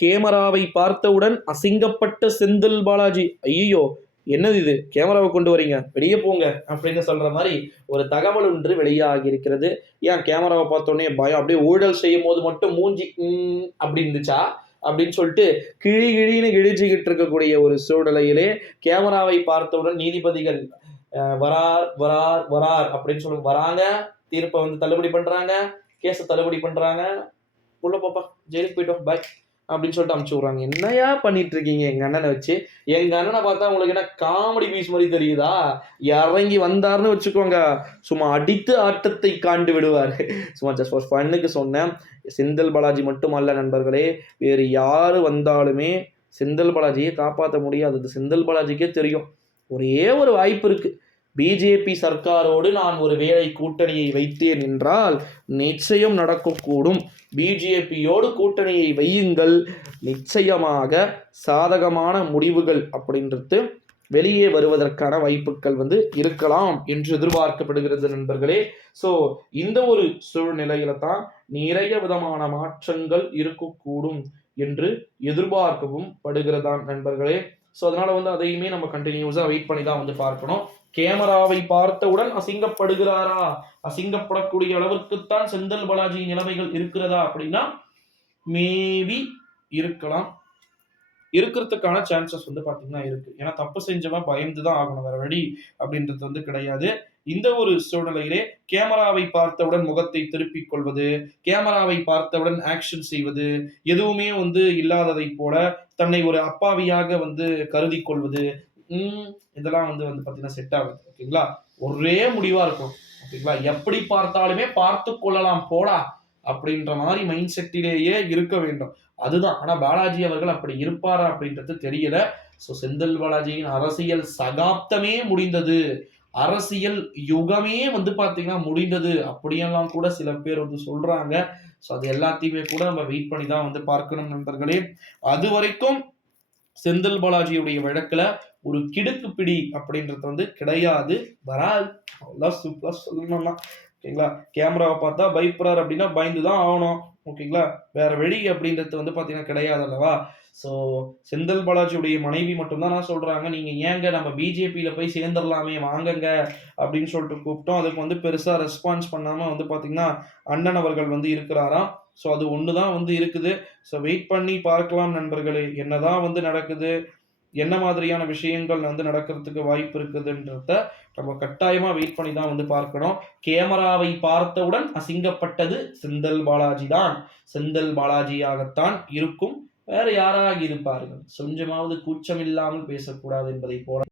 கேமராவை பார்த்தவுடன் அசிங்கப்பட்ட செந்தில் பாலாஜி ஐயோ என்னது இது? கேமராவை கொண்டு வரீங்க? வெளியே போங்க அப்படின்னு சொல்ற மாதிரி ஒரு தகவல் ஒன்று வெளியாகி இருக்கிறது. ஏன் கேமராவை பார்த்தோன்னே பயம்? அப்படியே ஊழல் செய்யும் போது மட்டும் மூஞ்சி அப்படி இருந்துச்சா? அப்படின்னு சொல்லிட்டு கிழி கிழின்னு கிழிச்சுக்கிட்டு இருக்கக்கூடிய ஒரு சூழ்நிலையிலே கேமராவை பார்த்தவுடன் நீதிபதிகள் வரார் வரார் வரார் அப்படின்னு சொல்லி வராங்க. தீர்ப்பை வந்து தள்ளுபடி பண்றாங்க. கேஸை தள்ளுபடி பண்றாங்க. உள்ள பாப்பா ஜெயிலுக்கு போயிட்டோம். பாய் அப்படின்னு சொல்லிட்டு அமுச்சு விட்றாங்க. என்னையா பண்ணிட்டு இருக்கீங்க எங்க அண்ணனை வச்சு. எங்க அண்ணனை பார்த்தா உங்களுக்கு என்ன காமெடி பீஸ் மாதிரி தெரியுதா? இறங்கி வந்தாருன்னு வச்சுக்கோங்க. சும்மா அடித்து ஆட்டத்தை காண்டு விடுவார். சும்மா ஜஸ்ட் ஃபார் ஃபன்னுக்கு சொன்னேன். செந்தில் பாலாஜி மட்டுமல்ல நண்பர்களே. வேறு யார் வந்தாலுமே செந்தில் பாலாஜியை காப்பாற்ற முடியாது அது செந்தில் பாலாஜிக்கே தெரியும். ஒரே ஒரு வாய்ப்பு இருக்குது பிஜேபி சர்க்காரோடு நான் ஒரு வேலை கூட்டணியை வைத்தேன் என்றால் நிச்சயம் நடக்கக்கூடும். பிஜேபியோடு கூட்டணியை வையுங்கள். நிச்சயமாக சாதகமான முடிவுகள் அப்படின்றது வெளியே வருவதற்கான வாய்ப்புகள் வந்து இருக்கலாம் என்று எதிர்பார்க்கப்படுகிறது நண்பர்களே. ஸோ இந்த ஒரு சூழ்நிலையில தான் நிறைய விதமான மாற்றங்கள் இருக்கக்கூடும் என்று எதிர்பார்க்கவும் படுகிறதாம் நண்பர்களே. ஸோ அதனால் வந்து அதையுமே நம்ம கண்டினியூஸாக வெயிட் பண்ணி தான் வந்து பார்க்கணும். கேமராவை பார்த்தவுடன் அசிங்கப்படுகிறாரா? அசிங்கப்படக்கூடிய அளவிற்குத்தான் செந்தில் பாலாஜி நிலைமைகள் இருக்கிறதா அப்படின்னா மேபி இருக்கலாம். இருக்கிறதுக்கான சான்சஸ் வந்து பார்த்தீங்கன்னா இருக்கு. ஏன்னா தப்பு செஞ்சவன் பயந்து தான் ஆகணும். வேற வழி அப்படின்றது வந்து கிடையாது. இந்த ஒரு சூழ்நிலையிலே கேமராவை பார்த்தவுடன் முகத்தை திருப்பிக் கொள்வது கேமராவை பார்த்தவுடன் ஆக்ஷன் செய்வது எதுவுமே வந்து இல்லாததை போல தன்னை ஒரு அப்பாவியாக வந்து கருதி கொள்வது உம், இதெல்லாம் வந்து வந்து பார்த்தீங்கன்னா செட் ஆகுது. ஓகேங்களா ஒரே முடிவா இருக்கும். ஓகேங்களா எப்படி பார்த்தாலுமே பார்த்து கொள்ளலாம் போடா அப்படின்ற மாதிரி மைண்ட் செட்டிலேயே இருக்க வேண்டும். அதுதான். ஆனா பாலாஜி அவர்கள் அப்படி இருப்பாரா அப்படின்றது தெரியல. ஸோ செந்தில் பாலாஜியின் அரசியல் சகாப்தமே முடிந்தது. அரசியல் யுகமே வந்து பாத்தீங்கன்னா முடிந்தது. அப்படியெல்லாம் கூட சில பேர் வந்து சொல்றாங்க. ஸோ அது எல்லாத்தையுமே கூட நம்ம வெயிட் பண்ணி தான் வந்து பார்க்கணும் நண்பர்களே. அது வரைக்கும் செந்தில் பாலாஜியுடைய வழக்குல ஒரு கிடுக்கு பிடி அப்படின்றது வந்து கிடையாது. வராது. அவ்வளோதான் சூப்பராக சொல்லணும்னா ஓகேங்களா? கேமராவை பார்த்தா பயப்படுறாரு அப்படின்னா பயந்து தான் ஆகணும். ஓகேங்களா? வேற வழி அப்படின்றது வந்து பார்த்தீங்கன்னா கிடையாது அல்லவா ஸோ செந்தில் பாலாஜியுடைய மனைவி மட்டும்தான் நான் சொல்கிறாங்க நீங்கள் ஏங்க நம்ம பிஜேபியில் போய் சேர்ந்துடலாமே வாங்கங்க அப்படின்னு சொல்லிட்டு கூப்பிட்டோம். அதுக்கு வந்து பெருசாக ரெஸ்பான்ஸ் பண்ணாமல் வந்து பார்த்திங்கன்னா அண்ணன் அவர்கள் வந்து இருக்கிறாராம். ஸோ அது ஒன்று தான் வந்து இருக்குது. ஸோ வெயிட் பண்ணி பார்க்கலாம் நண்பர்களே. என்னதான் வந்து நடக்குது? என்ன மாதிரியான விஷயங்கள் வந்து நடக்கிறதுக்கு வாய்ப்பு இருக்குதுன்றத நம்ம கட்டாயமா வெயிட் பண்ணி தான் வந்து பார்க்கணும். கேமராவை பார்த்தவுடன் அசிங்கப்பட்டது செந்தல் பாலாஜி தான் செந்தல் பாலாஜியாகத்தான் இருக்கும். வேற யாராக இருப்பார்கள்? கொஞ்சமாவது கூச்சம் இல்லாமல் பேசக்கூடாது என்பதை போல